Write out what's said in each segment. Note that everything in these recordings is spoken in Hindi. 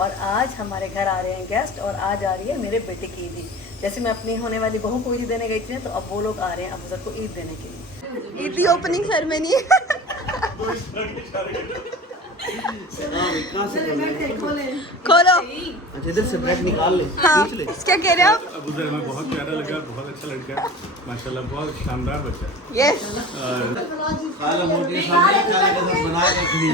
और आज हमारे घर आ रहे हैं गेस्ट और आज आ रही है मेरे बेटे की ईदी। जैसे मैं अपनी होने वाली बहू को ईद देने गई थी ना, तो अब वो लोग आ रहे हैं अबूजर को ईद देने के लिए। ईदी ओपनिंग सेरेमनी खोलो। अच्छा इधर से ब्रेक निकाल ले। हाँ, खींच ले। क्या कह रहे हैं आप? अबूजर हमें बहुत प्यारा लगा, बहुत अच्छा लड़का है माशाल्लाह, बहुत शानदार बच्चा है। यस। काला मोटी सामने काले कसम बना के खड़ी।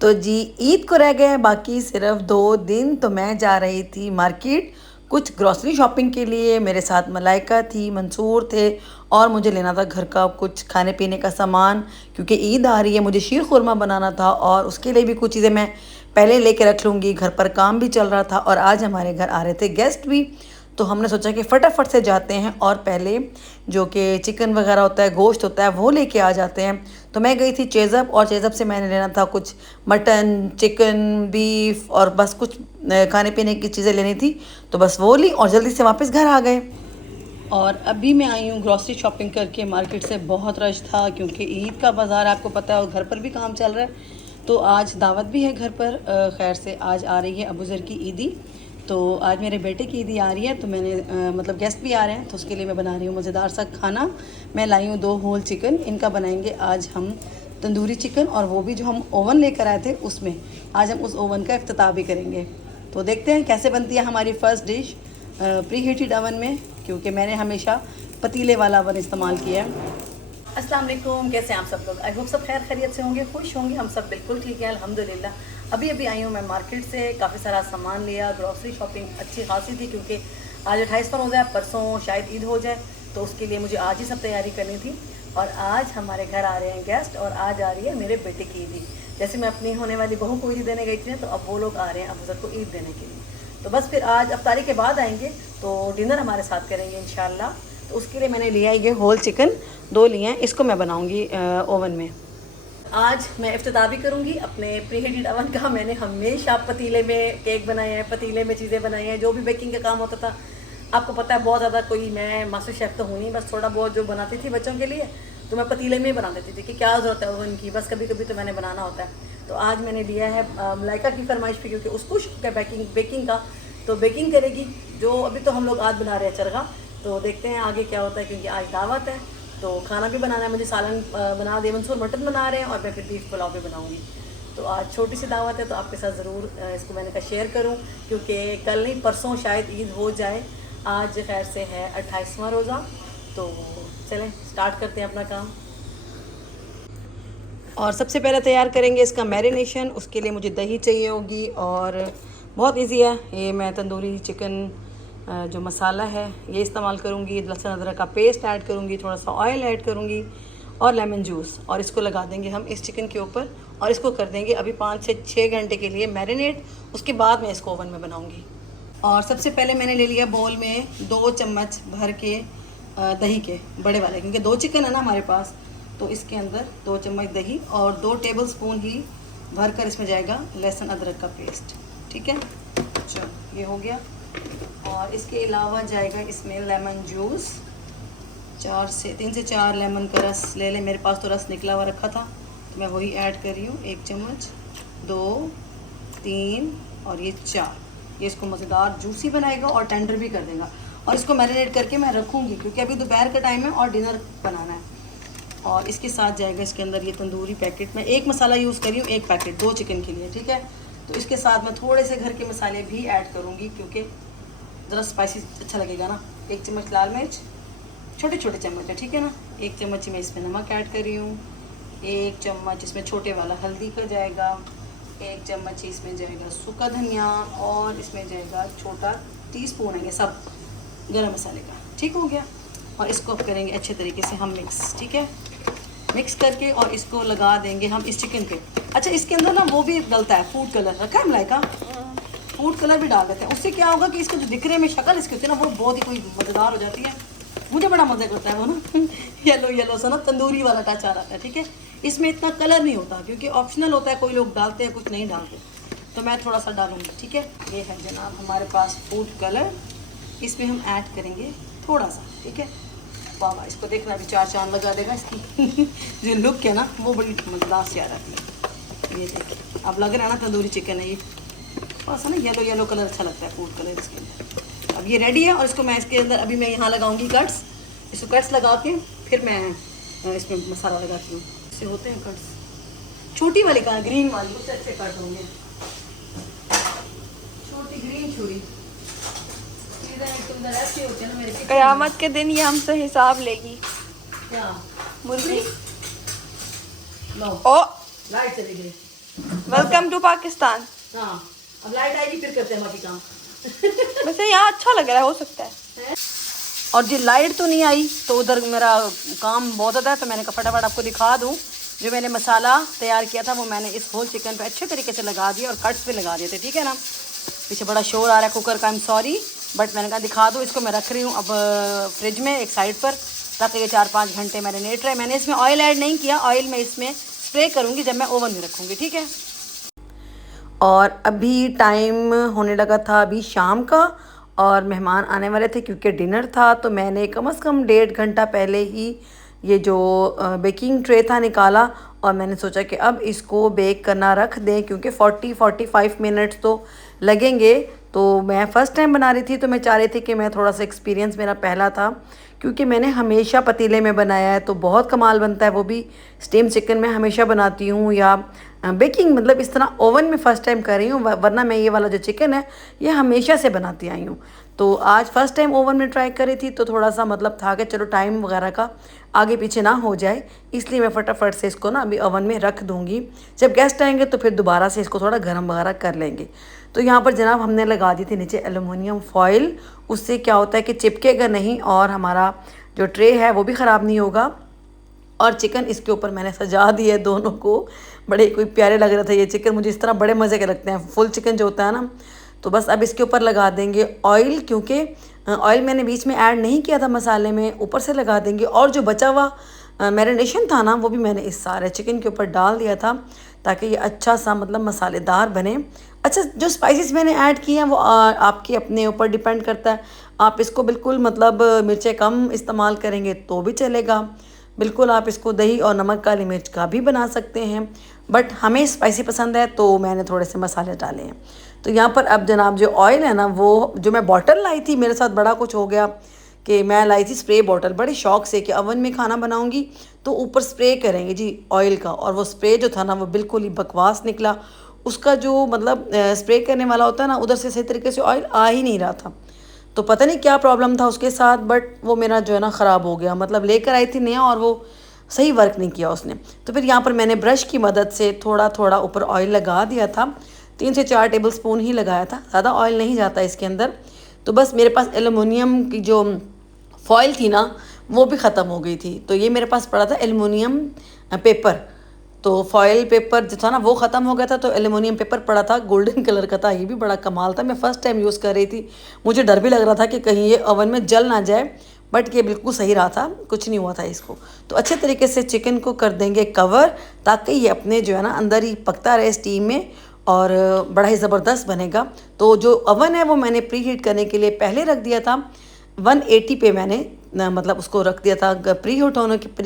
तो जी ईद को रह गए बाकी सिर्फ 2 दिन, तो मैं जा रही थी मार्केट कुछ ग्रॉसरी शॉपिंग के लिए। मेरे साथ मलाइका थी, मंसूर थे और मुझे लेना था घर का कुछ खाने पीने का सामान, क्योंकि ईद आ रही है। मुझे शीर खुरमा बनाना था और उसके लिए भी कुछ चीज़ें मैं पहले लेके रख लूँगी। घर पर काम भी चल रहा था और आज हमारे घर आ रहे थे गेस्ट भी, तो हमने सोचा कि फटाफट से जाते हैं और पहले जो कि चिकन वगैरह होता है, गोश्त होता है, वो लेके आ जाते हैं। तो मैं गई थी चेज़अप और चेज़अप से मैंने लेना था कुछ मटन, चिकन, बीफ और बस कुछ खाने पीने की चीज़ें लेनी थी, तो बस वो ली और जल्दी से वापस घर आ गए। और अभी मैं आई हूँ ग्रॉसरी शॉपिंग करके। मार्केट से बहुत रश था क्योंकि ईद का बाज़ार आपको पता है और घर पर भी काम चल रहा है, तो आज दावत भी है घर पर। खैर से आज आ रही है अबूजर की ईदी, तो आज मेरे बेटे की ईदी आ रही है, तो मैंने मतलब गेस्ट भी आ रहे हैं, तो उसके लिए मैं बना रही हूँ मज़ेदार सा खाना। मैं लाई हूँ 2 होल चिकन, इनका बनाएंगे आज हम तंदूरी चिकन, और वो भी जो हम ओवन लेकर आए थे उसमें आज हम उस ओवन का इफ्तिताह भी करेंगे। तो देखते हैं कैसे बनती है हमारी first dish preheated oven में, क्योंकि मैंने हमेशा पतीले वाला अवन इस्तेमाल किया है। अस्सलाम वालेकुम, कैसे हैं आप सब लोग? आई होप सब खैर खैरियत से होंगे, खुश होंगे। हम सब बिल्कुल ठीक है अल्हम्दुलिल्लाह। अभी अभी आई हूँ मैं मार्केट से, काफ़ी सारा सामान लिया। ग्रॉसरी शॉपिंग अच्छी खासी थी क्योंकि आज 28वां रोज़ा है, परसों शायद ईद हो जाए, तो उसके लिए मुझे आज ही सब तैयारी करनी थी। और आज हमारे घर आ रहे हैं गेस्ट और आज आ रही है मेरे बेटे की ईदी। जैसे मैं अपनी होने वाली बहू को ईद देने गई थी ना, तो अब वो लोग आ रहे हैं अबूजर को ईद देने के लिए। तो बस फिर आज अफ्तारी के बाद आएंगे तो डिनर हमारे साथ करेंगे इंशाल्लाह। तो उसके लिए मैंने लिया ये होल चिकन 2 लिए हैं, इसको मैं बनाऊंगी ओवन में। आज मैं इफ्तिताह भी करूंगी अपने प्री हीटेड अवन का। मैंने हमेशा पतीले में केक बनाए हैं, पतीले में चीज़ें बनाई हैं, जो भी बेकिंग का काम होता था। आपको पता है बहुत ज़्यादा कोई मैं मास्टर शेफ़ तो हूँ नहीं, बस थोड़ा बहुत जो बनाती थी बच्चों के लिए तो मैं पतीले में ही बना देती थी कि क्या ज़रूरत है ओवन की, बस कभी कभी तो मैंने बनाना होता है। तो आज मैंने लिया है मलाइका की फरमाइश पे, क्योंकि उसको शौक है बेकिंग का, तो बेकिंग करेगी। जो अभी तो हम लोग आज बना रहे हैं चरगा, तो देखते हैं आगे क्या होता है, क्योंकि आज दावत है तो खाना भी बनाना है। मुझे सालन बना दिया, मंसूर मटन बना रहे हैं और मैं फिर बीफ पुलाव भी बनाऊंगी। तो आज छोटी सी दावत है, तो आपके साथ ज़रूर इसको मैंने कहा शेयर करूं, क्योंकि कल नहीं परसों शायद ईद हो जाए। आज खैर से है 28वां रोज़ा, तो चलें स्टार्ट करते हैं अपना काम। और सबसे पहले तैयार करेंगे इसका मैरिनेशन। उसके लिए मुझे दही चाहिए होगी और बहुत इजी है। ये मैं तंदूरी चिकन जो मसाला है ये इस्तेमाल करूँगी, लहसुन अदरक का पेस्ट ऐड करूँगी, थोड़ा सा ऑयल ऐड करूँगी और लेमन जूस, और इसको लगा देंगे हम इस चिकन के ऊपर और इसको कर देंगे अभी 5 से 6 घंटे के लिए मैरिनेट। उसके बाद मैं इसको ओवन में बनाऊँगी। और सबसे पहले मैंने ले लिया बोल में 2 चम्मच भर के दही के बड़े वाले, क्योंकि 2 चिकन है ना हमारे पास, तो इसके अंदर 2 चम्मच दही और 2 टेबल स्पून ही भरकर इसमें जाएगा लहसुन अदरक का पेस्ट। ठीक है, चलो ये हो गया। और इसके अलावा जाएगा इसमें लेमन जूस, 3 से 4 लेमन का रस ले लें। मेरे पास तो रस निकला हुआ रखा था तो मैं वही ऐड कर रही हूँ। 1 चम्मच, 2, 3 और ये 4। ये इसको मज़ेदार जूसी बनाएगा और टेंडर भी कर देगा। और इसको मैरिनेट करके मैं रखूँगी क्योंकि अभी दोपहर का टाइम है और डिनर बनाना है। और इसके साथ जाएगा इसके अंदर ये तंदूरी पैकेट। मैं 1 मसाला यूज़ कर रही हूँ, 1 पैकेट 2 चिकन के लिए। ठीक है, तो इसके साथ मैं थोड़े से घर के मसाले भी ऐड करूँगी क्योंकि ज़रा स्पाइसी अच्छा लगेगा ना। 1 चम्मच लाल मिर्च, छोटे छोटे चम्मच है, ठीक है ना। 1 चम्मच मैं इसमें नमक ऐड कर रही हूँ। 1 चम्मच इसमें छोटे वाला हल्दी का जाएगा। 1 चम्मच इसमें जाएगा सूखा धनिया और इसमें जाएगा छोटा टीस्पून है ये सब गरम मसाले का। ठीक हो गया। और इसको अब करेंगे अच्छे तरीके से हम मिक्स। ठीक है, मिक्स करके और इसको लगा देंगे हम इस चिकन पे। अच्छा, इसके अंदर ना वो भी डलता है, फूड कलर रखा है मलाइका, फूड कलर भी डाल देते हैं। उससे क्या होगा कि इसको जो दिखने में शक्ल इसकी होती है ना, वो बहुत ही कोई मज़ेदार हो जाती है। मुझे बड़ा मज़ा करता है वो ना येलो येलो सा ना तंदूरी वाला टच आ रहा है। ठीक है, इसमें इतना कलर नहीं होता क्योंकि ऑप्शनल होता है, कोई लोग डालते हैं कुछ नहीं डालते, तो मैं थोड़ा सा डालूँगी। ठीक है, ये है जनाब हमारे पास फूड कलर, इसमें हम ऐड करेंगे थोड़ा सा। ठीक है, वाह, इसको देखना भी 4 चांद लगा देगा। इसकी जो लुक है ना वो बड़ी मज़ेदार सी आ जाती है। ये देखिए, अब लग रहा है ना तंदूरी चिकन है ये। थोड़ा सा ना येलो येलो कलर अच्छा लगता है, फूड कलर इसके अंदर। अब ये रेडी है और इसको मैं इसके अंदर अभी मैं यहाँ लगाऊंगी कट्स। इसको कट्स लगा के फिर मैं इसमें मसाला लगाती हूँ। इससे होते हैं कट्स, छोटी वाली का ग्रीन वाली, उससे अच्छे कट होंगे। छोटी ग्रीन छुरी ऐसे होते हैं ना मेरे। कयामत के दिन ये हमसे हिसाब लेगी। क्या मुर्गी? लो ओ लाइट चली गई। Welcome to Pakistan. हाँ अब लाइट आएगी फिर करते हैं बाकी काम। वैसे यहाँ अच्छा लग रहा है, हो सकता है। और जी लाइट तो नहीं आई तो उधर मेरा काम बहुत ज़्यादा है, तो मैंने कहा फटाफट आपको दिखा दूँ। जो मैंने मसाला तैयार किया था वो मैंने इस होल चिकन पे अच्छे तरीके से लगा दिया और कट्स पे लगा दिए थे, ठीक है ना। पीछे बड़ा शोर आ रहा है कुकर का, आई एम सॉरी, बट मैंने कहा दिखा दूँ। इसको मैं रख रही हूँ अब फ्रिज में एक साइड पर, ताकि ये 4-5 घंटे मैरिनेट रहे। मैंने इसमें ऑयल ऐड नहीं किया, ऑयल मैं इसमें स्प्रे करूँगी जब मैं ओवन में रखूँगी, ठीक है। और अभी टाइम होने लगा था अभी शाम का, और मेहमान आने वाले थे क्योंकि डिनर था। तो मैंने कम से कम 1.5 घंटा पहले ही ये जो बेकिंग ट्रे था निकाला, और मैंने सोचा कि अब इसको बेक करना रख दें क्योंकि 40-45 मिनट्स तो लगेंगे। तो मैं फ़र्स्ट टाइम बना रही थी, तो मैं चाह रही थी कि मैं थोड़ा सा एक्सपीरियंस मेरा पहला था, क्योंकि मैंने हमेशा पतीले में बनाया है तो बहुत कमाल बनता है, वो भी स्टीम चिकन मैं हमेशा बनाती हूँ, या बेकिंग मतलब इस तरह ओवन में फ़र्स्ट टाइम कर रही हूँ, वरना मैं ये वाला जो चिकन है ये हमेशा से बनाती आई हूँ। तो आज फ़र्स्ट टाइम ओवन में ट्राई कर रही थी, तो थोड़ा सा मतलब था कि चलो टाइम वगैरह का आगे पीछे ना हो जाए, इसलिए मैं फटाफट से इसको ना अभी ओवन में रख दूँगी। जब गेस्ट आएंगे तो फिर दोबारा से इसको थोड़ा गर्म वगैरह कर लेंगे। तो यहाँ पर जनाब हमने लगा दी थी नीचे एलुमिनियम फॉइल, उससे क्या होता है कि चिपकेगा नहीं और हमारा जो ट्रे है वो भी ख़राब नहीं होगा। और चिकन इसके ऊपर मैंने सजा दिए दोनों को, बड़े कोई प्यारे लग रहे थे ये चिकन, मुझे इस तरह बड़े मज़े के लगते हैं फुल चिकन जो होता है ना। तो बस अब इसके ऊपर लगा देंगे ऑयल, क्योंकि ऑयल मैंने बीच में ऐड नहीं किया था मसाले में, ऊपर से लगा देंगे। और जो बचा हुआ मैरिनेशन था ना वो भी मैंने इस सारे चिकन के ऊपर डाल दिया था, ताकि ये अच्छा सा मतलब मसालेदार बने। अच्छा, जो स्पाइसेस मैंने ऐड किए हैं वो आपके अपने ऊपर डिपेंड करता है। आप इसको बिल्कुल मतलब मिर्चें कम इस्तेमाल करेंगे तो भी चलेगा, बिल्कुल आप इसको दही और नमक काली मिर्च का भी बना सकते हैं, बट हमें स्पाइसी पसंद है तो मैंने थोड़े से मसाले डाले हैं। तो यहाँ पर अब जनाब जो ऑयल है ना, वो जो मैं बॉटल लाई थी, मेरे साथ बड़ा कुछ हो गया कि मैं लाई थी स्प्रे बॉटल बड़े शौक से कि अवन में खाना बनाऊंगी तो ऊपर स्प्रे करेंगे जी ऑयल का, और वो स्प्रे जो था ना वो बिल्कुल ही बकवास निकला। उसका जो मतलब स्प्रे करने वाला होता है ना, उधर से सही तरीके से ऑयल आ ही नहीं रहा था। तो पता नहीं क्या प्रॉब्लम था उसके साथ, बट वो मेरा जो है ना ख़राब हो गया। मतलब लेकर आई थी नया और वो सही वर्क नहीं किया उसने। तो फिर यहाँ पर मैंने ब्रश की मदद से थोड़ा थोड़ा ऊपर ऑयल लगा दिया था, 3 से 4 टेबल स्पून ही लगाया था, ज़्यादा ऑयल नहीं जाता इसके अंदर। तो बस मेरे पास एलुमिनियम की जो फॉइल थी ना वो भी ख़त्म हो गई थी, तो ये मेरे पास पड़ा था एलुमिनियम पेपर। तो फॉइल पेपर जो था ना वो ख़त्म हो गया था, तो एलुमिनियम पेपर पड़ा था, गोल्डन कलर का था, ये भी बड़ा कमाल था। मैं फ़र्स्ट टाइम यूज़ कर रही थी, मुझे डर भी लग रहा था कि कहीं ये ओवन में जल ना जाए, बट ये बिल्कुल सही रहा था, कुछ नहीं हुआ था इसको। तो अच्छे तरीके से चिकन को कर देंगे कवर, ताकि ये अपने जो है ना अंदर ही पकता रहे स्टीम में, और बड़ा ही ज़बरदस्त बनेगा। तो जो ओवन है वो मैंने प्री हीट करने के लिए पहले रख दिया था 180 पे, मैंने मतलब उसको रख दिया था प्री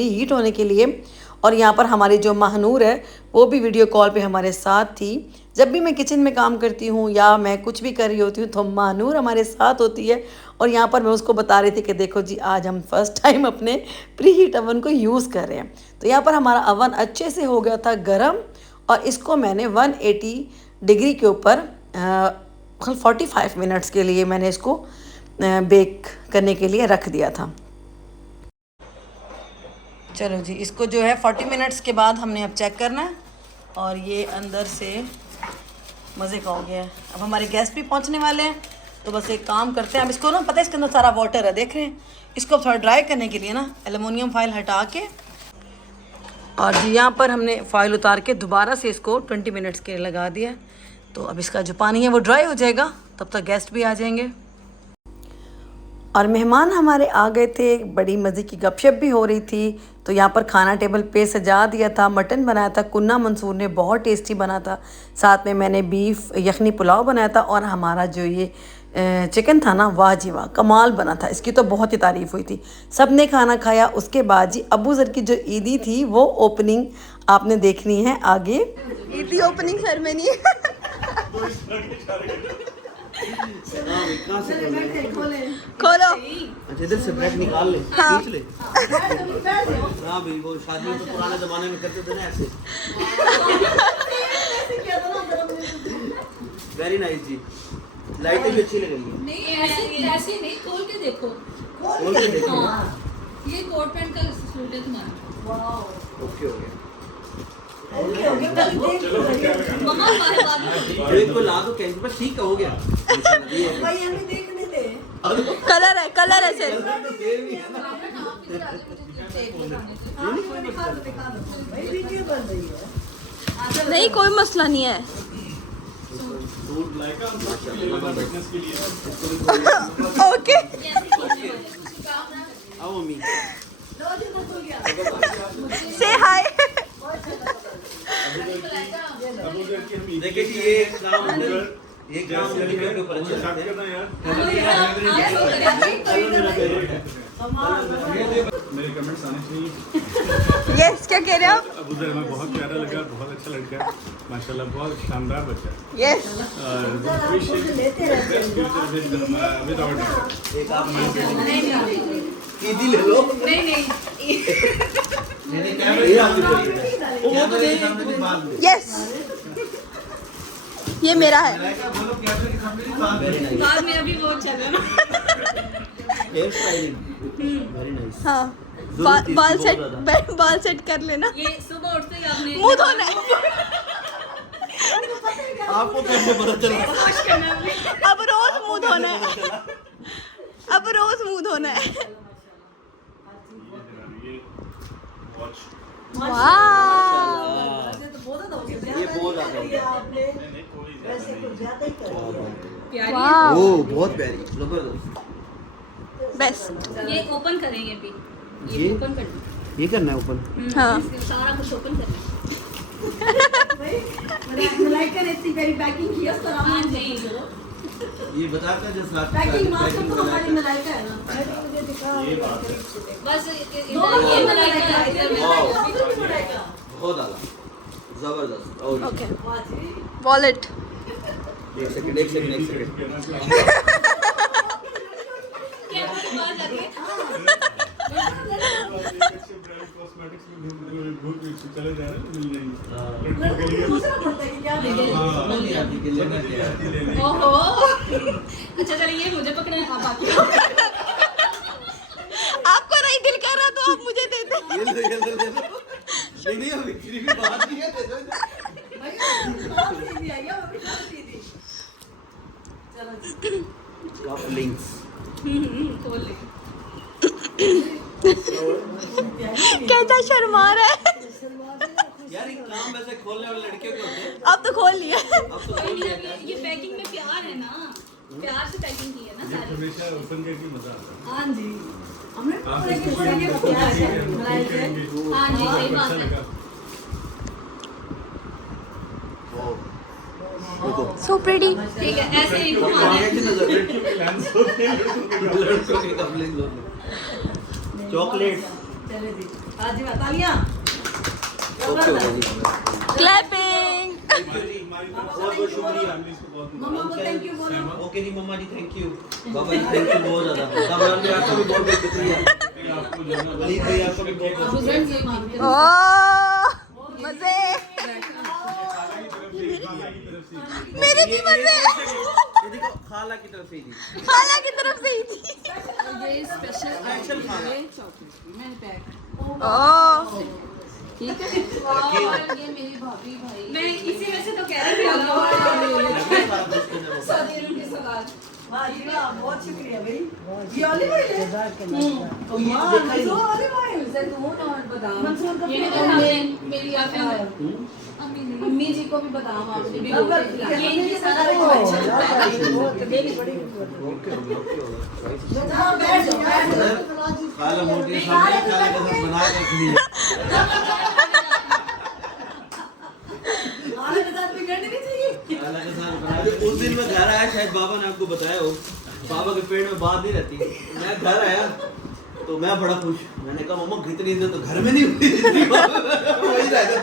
हीट होने के लिए। और यहाँ पर हमारी जो महानूर है वो भी वीडियो कॉल पे हमारे साथ थी। जब भी मैं किचन में काम करती हूँ या मैं कुछ भी कर रही होती हूँ तो महानूर हमारे साथ होती है। और यहाँ पर मैं उसको बता रही थी कि देखो जी आज हम फर्स्ट टाइम अपने प्री हीट अवन को यूज़ कर रहे हैं। तो यहाँ पर हमारा अवन अच्छे से हो गया था गर्म, और इसको मैंने 180 डिग्री के ऊपर 45 मिनट्स के लिए मैंने इसको बेक करने के लिए रख दिया था। चलो जी, इसको जो है 40 मिनट्स के बाद हमने अब चेक करना है, और ये अंदर से मज़े का हो गया है। अब हमारे गेस्ट भी पहुंचने वाले हैं, तो बस एक काम करते हैं, अब इसको ना पता है इसके अंदर सारा वाटर है, देख रहे हैं। इसको थोड़ा ड्राई करने के लिए ना एलुमिनियम फॉइल हटा के, और जी यहाँ पर हमने फॉइल उतार के दोबारा से इसको 20 मिनट्स के लिए लगा दिया। तो अब इसका जो पानी है वो ड्राई हो जाएगा, तब तक गेस्ट भी आ जाएंगे। और मेहमान हमारे आ गए थे, बड़ी मज़े की गपशप भी हो रही थी। तो यहाँ पर खाना टेबल पे सजा दिया था, मटन बनाया था, कुन्ना मंसूर ने बहुत टेस्टी बना था, साथ में मैंने बीफ यखनी पुलाव बनाया था, और हमारा जो ये चिकन था ना, वाह जी वाह, कमाल बना था, इसकी तो बहुत ही तारीफ़ हुई थी। सब ने खाना खाया। उसके बाद जी अबू ज़र की जो ईदी थी वो ओपनिंग आपने देखनी है आगे। ईदी ओपनिंग सेरेमनी। कहाँ से खोलो। अच्छा इधर से ब्रेड निकाल ले, खींच ले। हाँ भाई, वो शादी तो पुराने जमाने में करते थे ना ऐसे। वेरी नाइस जी, लाइटें भी अच्छी लग रही है। नहीं ऐसे नहीं, खोल के देखो। खोल के देखो। हाँ, ये कोट पैंट का सूट है तुम्हारा। ओके हो गया। मम्मा हमारे बाद में एक को ला दो कैंची पर, ठीक हो गया। कलर है सिर्फ। नहीं कोई मसला नहीं है। ओके। आओ मम्मी। से हाय। देखिए कि ये काम के ऊपर अच्छा मेरे कमेंट्स आने चाहिए। यस, क्या कह रहे हैं आप? अबू ज़र हमें बहुत प्यारा लगा, बहुत अच्छा लड़का है माशाल्लाह, बहुत शानदार बच्चा है। यस। ईदी ले लो। नहीं यस, ये मेरा है। बाद में अभी वो चल रहा है ना। Hair styling very nice. हाँ, बाल सेट कर लेना। ये सुबह उठते ही आपने मुंह धोना है। आपको कैसे पता चला? अब रोज मुंह धोना है। अब रोज मुंह धोना है। वाह, ये बहुत ज्यादा हो गया। प्यारी वाह, ओ बहुत प्यारी, जबरदस्त। बेस्ट। है। ये ओपन करेंगे अभी। ये? ये ओपन करना। ये करना है ओपन। हाँ, सारा कुछ ओपन करना है। हाँ जी। ये बताता है जैसे बस ये मलाइका बहुत आला, जबरदस्त। और ओके। वॉलेट। एक सेकंड कैमरा के पास जाके चले जा रहे हैं। ओहो। अच्छा चलिए, ये मुझे पकड़े, आप बाकी आपको नहीं दिल कर रहा तो आप मुझे दे दे। नहीं अभी भी बात नहीं है। कपलिंग्स खोल ले। कैसा शर्मा रहा है। यार ये काम वैसे खोलने वाले लड़कियों के होते हैं। अब तो खोल लिया। अब तो कोई खोल नहीं, लिया अब ये पैकिंग में प्यार है ना, प्यार से पैकिंग की है ना सारी। हमेशा ओपन करके मजा आता है। हाँ जी, आप इसको करेंगे। हाँ जी, सही बात है। देखो सो प्रीटी। ठीक है, ऐसे ही घुमाना है। लड़कों के कपलिंग्स होते हैं। चॉकलेट ओके हो गया जी। क्लैपिंग। बहुत बहुत शुक्रिया। ओके जी मम्मा जी, थैंक यू। बाबा जी थैंक यू बहुत ज्यादा। बाबा जी आपका भी बहुत बहुत शुक्रिया। वलीद भाई आपका भी बहुत बहुत शुक्रिया। ओह, मजे। मेरे भी मजे। ये देखो खाला की तरफ से ही थी। खाला की तरफ से ही थी। ये स्पेशल स्पेशल खाना। मैंने पैक। ओह, ठीक है। ये मेरी भाभी भाई, मैं इसी में से तो कह रही थी। सौदेरों की सौगात। बहुत शुक्रिया भाई। ये ऑलिव ऑयल है। तो ये देखा ही नहीं। ऑलिव ऑयल, जैतून और बादाम ये तो हमने मेरी अम्मी जी को भी बादाम आपने भी ये सारा खाला मोटी सामने खाले का सब बना कर रखनी है खाला के साथ बना के उस दिन मैं घर आया शायद बाबा ने आपको बताया हो बाबा के पेट में बात नहीं रहती मैं घर आया तो मैं बड़ा खुश मैंने कहा मम्मा कितनी दिन तो घर में नहीं हुई वही रह गया